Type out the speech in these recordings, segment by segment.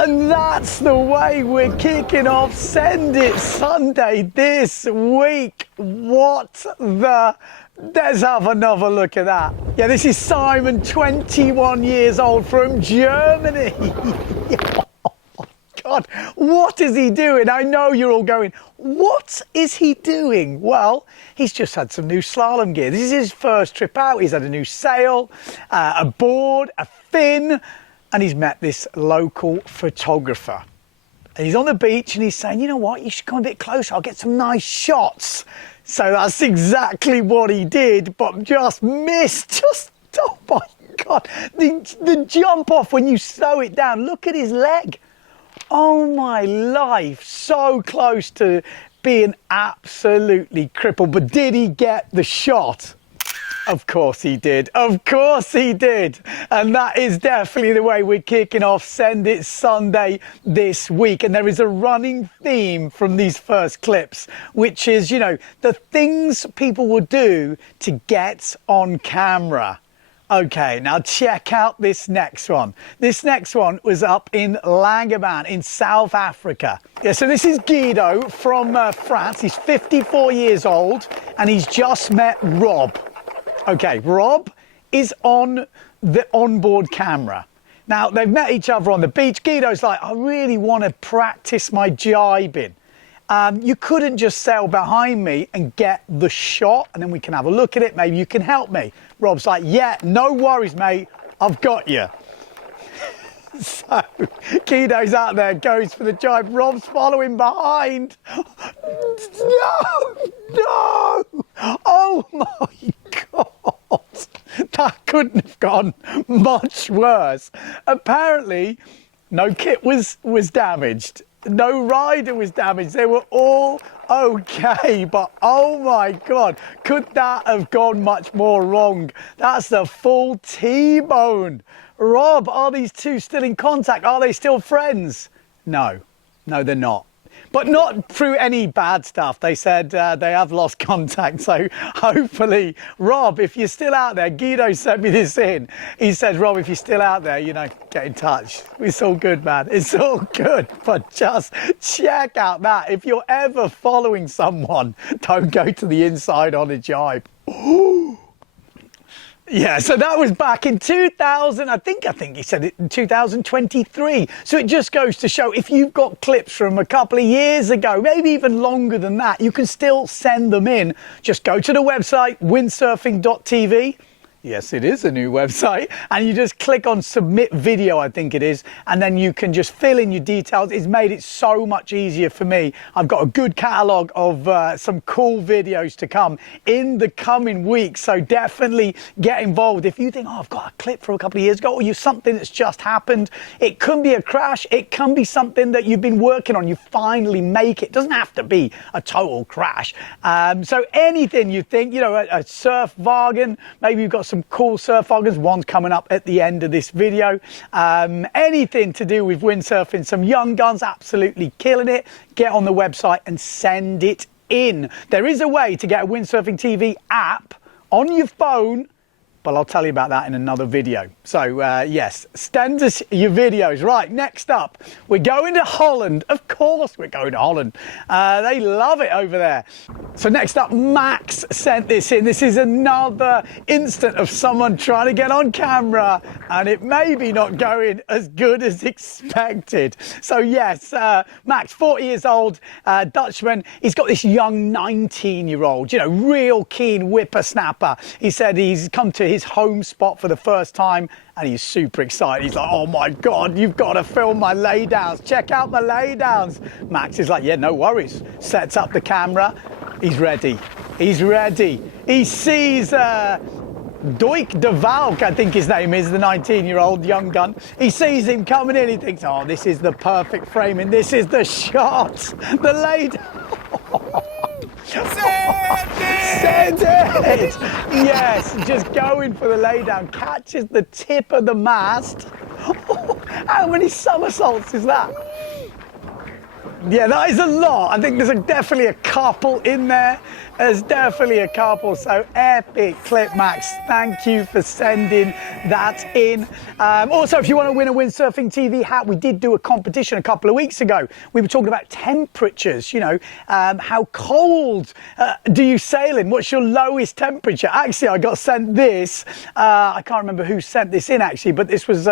And that's the way we're kicking off Send It Sunday this week. What the... Let's have another look at that. Yeah, this is Simon, 21 years old, from Germany. Oh, God, what is he doing? I know you're all going, what is he doing? Well, he's just had some new slalom gear. This is his first trip out. He's had a new sail, a board, a fin, and he's met this local photographer. And he's on the beach and he's saying, you know what, you should come a bit closer. I'll get some nice shots. So that's exactly what he did, but just missed. Oh my God. The jump off when you slow it down. Look at his leg. Oh my life. So close to being absolutely crippled. But did he get the shot? Of course he did. Of course he did. And that is definitely the way we're kicking off Send It Sunday this week. And there is a running theme from these first clips, which is, you know, the things people will do to get on camera. Okay, now check out this next one. This next one was up in Laydown in South Africa. Yeah, so this is Guido from France. He's 54 years old and he's just met Rob. Okay, Rob is on the onboard camera. Now, they've met each other on the beach. Guido's like, I really want to practice my jibing. You couldn't just sail behind me and get the shot, and then we can have a look at it. Maybe you can help me. Rob's like, yeah, no worries, mate. I've got you. So, Guido's out there, goes for the jibe. Rob's following behind. No! Oh, my God. That couldn't have gone much worse. Apparently, no kit was damaged. No rider was damaged. They were all okay, but oh my God, could that have gone much more wrong? That's the full T-bone. Rob, are these two still in contact? Are they still friends? No, they're not. But not through any bad stuff. They said they have lost contact. So hopefully, Rob, if you're still out there, Guido sent me this in. He said, Rob, if you're still out there, you know, get in touch. It's all good, man. It's all good. But just check out that. If you're ever following someone, don't go to the inside on a jibe. Ooh. Yeah, so that was back in 2000, I think he said it in 2023. So it just goes to show, if you've got clips from a couple of years ago, maybe even longer than that, you can still send them in. Just go to the website, Windsurfing.TV. Yes, it is a new website. And you just click on submit video, I think it is. And then you can just fill in your details. It's made it so much easier for me. I've got a good catalogue of some cool videos to come in the coming weeks. So definitely get involved. If you think, oh, I've got a clip from a couple of years ago, or you something that's just happened. It can be a crash. It can be something that you've been working on. You finally make it. It doesn't have to be a total crash. So anything you think, you know, a surf wagon, maybe you've got some cool surf wagons. One's coming up at the end of this video. Anything to do with windsurfing, some young guns absolutely killing it. Get on the website and send it in. There is a way to get a Windsurfing.TV app on your phone, but I'll tell you about that in another video. So yes, send us your videos. Right, next up, we're going to Holland. Of course we're going to Holland. They love it over there. So next up, Max sent this in. This is another instant of someone trying to get on camera, and it may be not going as good as expected. So yes, Max, 40 years old, Dutchman. He's got this young 19-year-old, you know, real keen whippersnapper. He said he's come to his home spot for the first time and he's super excited. He's like, oh my God, you've got to film my laydowns. Check out my laydowns. Max is like, yeah, no worries. Sets up the camera. He's ready. He's ready. He sees Doik de Valk, I think his name is, the 19-year-old young gun. He sees him coming in. He thinks, oh, this is the perfect framing. This is the shot. The laydown. Send it! Yes, just going for the laydown. Catches the tip of the mast. How many somersaults is that? Yeah, that is a lot. I think there's definitely a couple in there. There's definitely a couple, so epic clip, Max. Thank you for sending that in. Also, if you want to win a Windsurfing TV hat, we did do a competition a couple of weeks ago. We were talking about temperatures, you know, how cold do you sail in? What's your lowest temperature? Actually, I got sent this. I can't remember who sent this in, actually, but this was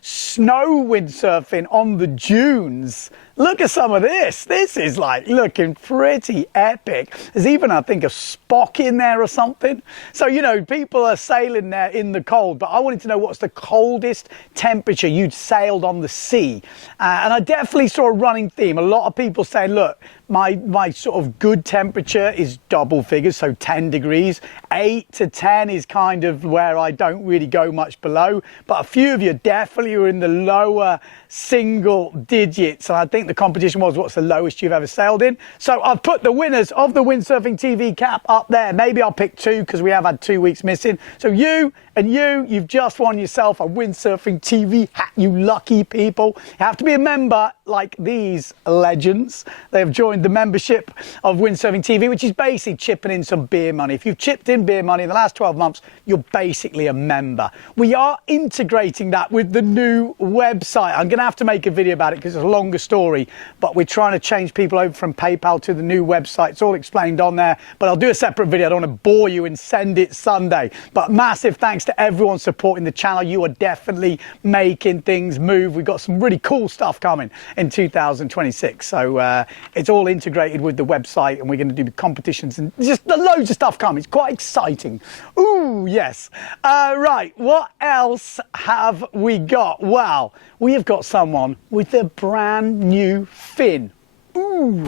snow windsurfing on the dunes. Look at some of this. This is like looking pretty epic. There's even, I think, a Spock in there or something. So, you know, people are sailing there in the cold, but I wanted to know what's the coldest temperature you'd sailed on the sea. And I definitely saw a running theme. A lot of people saying, look, my sort of good temperature is double figures, so 10 degrees. 8 to 10 is kind of where I don't really go much below. But a few of you definitely were in the lower single digits. And I think the competition was, what's the lowest you've ever sailed in? So I've put the winners of the Windsurfing TV cap up there. Maybe I'll pick 2 because we have had 2 weeks missing. So you and you've just won yourself a Windsurfing TV hat, you lucky people. You have to be a member like these legends. They have joined the membership of Windsurfing TV, which is basically chipping in some beer money. If you've chipped in beer money in the last 12 months, you're basically a member. We are integrating that with the new website. I'm going to have to make a video about it because it's a longer story, but we're trying to change people over from PayPal to the new website. It's all explained on there, but I'll do a separate video. I don't want to bore you and send it Sunday. But massive thanks to everyone supporting the channel. You are definitely making things move. We've got some really cool stuff coming in 2026. So it's all integrated with the website, and we're going to do competitions and just loads of stuff coming. It's quite exciting. Ooh, yes. Right, what else have we got? Well, we have got someone with a brand new fin. Ooh.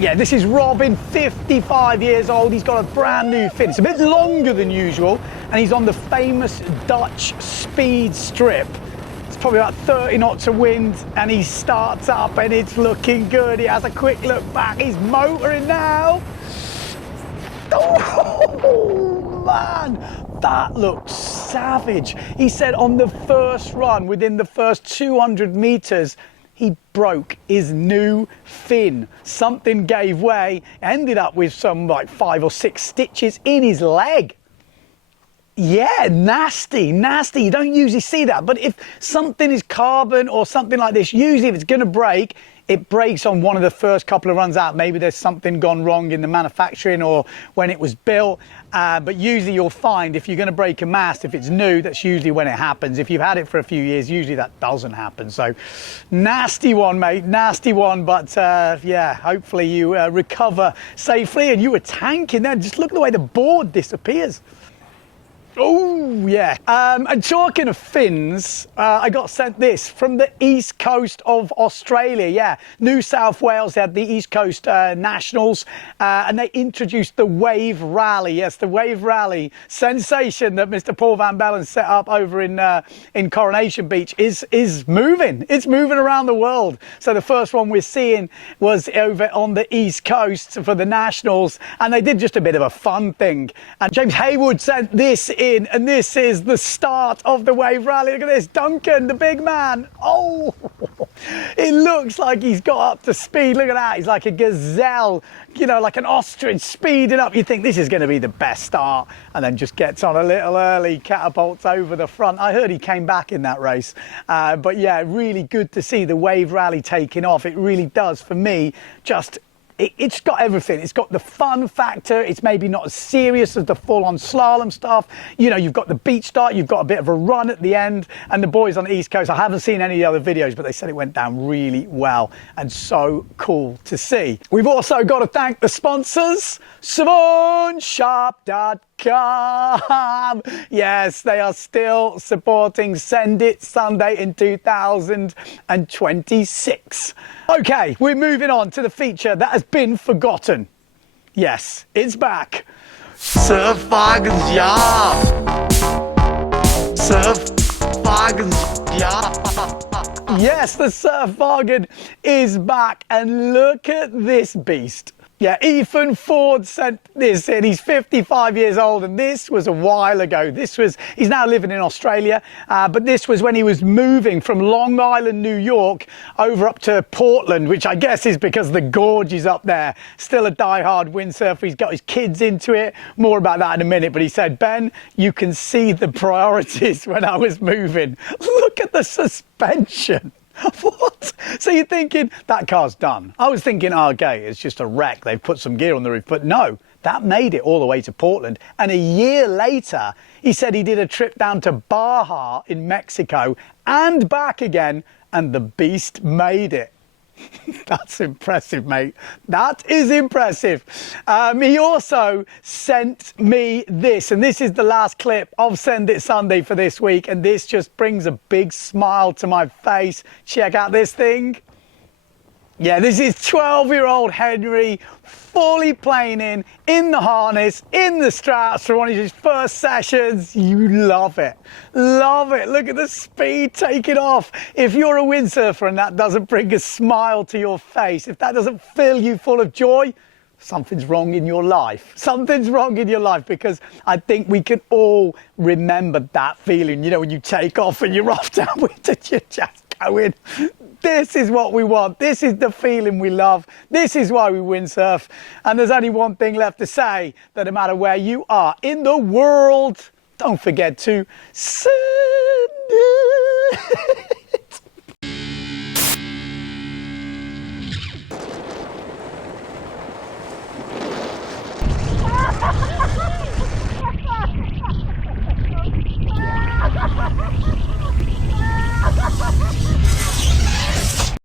Yeah, this is Robin, 55 years old. He's got a brand new fin. It's a bit longer than usual, and he's on the famous Dutch speed strip. It's probably about 30 knots of wind, and he starts up, and it's looking good. He has a quick look back. He's motoring now. Oh, man, that looks savage. He said on the first run, within the first 200 meters, he broke his new fin. Something gave way, ended up with some like 5 or 6 stitches in his leg. Yeah, nasty, nasty. You don't usually see that. But if something is carbon or something like this, usually if it's going to break, it breaks on one of the first couple of runs out. Maybe there's something gone wrong in the manufacturing or when it was built. But usually you'll find if you're going to break a mast, if it's new, that's usually when it happens. If you've had it for a few years, usually that doesn't happen. So nasty one, mate, nasty one. But yeah, hopefully you recover safely. And you were tanking there. Just look at the way the board disappears. Oh, yeah. And talking of fins, I got sent this from the east coast of Australia. Yeah, New South Wales, they had the East Coast Nationals, and they introduced the Wave Rally. Yes, the Wave Rally sensation that Mr. Paul Van Bellen set up over in Coronation Beach is moving. It's moving around the world. So the first one we're seeing was over on the East Coast for the Nationals, and they did just a bit of a fun thing. And James Haywood sent this in, and this is the start of the Wave Rally. Look at this, Duncan, the big man. Oh, it looks like he's got up to speed. Look at that, he's like a gazelle, you know, like an ostrich speeding up. You think this is going to be the best start, and then just gets on a little early, catapults over the front. I heard he came back in that race, but yeah, really good to see the Wave Rally taking off. It really does, for me, just it's got everything. It's got the fun factor. It's maybe not as serious as the full-on slalom stuff. You know, you've got the beach start, you've got a bit of a run at the end, and the boys on the East Coast, I haven't seen any of the other videos, but they said it went down really well, and so cool to see. We've also got to thank the sponsors, SavoneShop.com. Yes, they are still supporting Send It Sunday in 2026. Okay, we're moving on to the feature that has been forgotten. Yes, it's back. Surfwagens, ja. Surfwagens, ja. Yes, the Surfwagen is back, and look at this beast. Yeah, Ethan Ford sent this in. He's 55 years old, and this was a while ago. He's now living in Australia, but this was when he was moving from Long Island, New York, over up to Portland, which I guess is because the gorge is up there. Still a die-hard windsurfer. He's got his kids into it. More about that in a minute. But he said, Ben, you can see the priorities when I was moving. Look at the suspension. What? So you're thinking, that car's done. I was thinking, oh, okay, it's just a wreck. They've put some gear on the roof. But no, that made it all the way to Portland. And a year later, he said he did a trip down to Baja in Mexico and back again, and the beast made it. That's impressive, mate. That is impressive. He also sent me this, and this is the last clip of Send It Sunday for this week, and this just brings a big smile to my face. Check out this thing. Yeah, this is 12-year-old Henry, fully planing in the harness, in the straps for one of his first sessions. You love it. Love it. Look at the speed taking off. If you're a windsurfer and that doesn't bring a smile to your face, if that doesn't fill you full of joy, something's wrong in your life. Something's wrong in your life, because I think we can all remember that feeling, you know, when you take off and you're off downwind and you're just going. This is what we want. This is the feeling we love. This is why we windsurf. And there's only one thing left to say, that no matter where you are in the world, don't forget to send it.